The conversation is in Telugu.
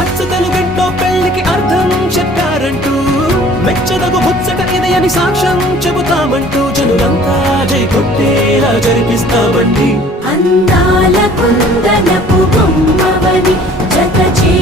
అచ్చ తెలుగింట్లో పెళ్లికి అర్థం చెప్పారంటూ మెచ్చదగు ముచ్చట ఇది అని సాక్ష్యం చెబుతామంటూ జనులంతా జై కొట్టేలా జరిపిస్తామండి. అందాల కుందనపు బొమ్మవని జత చే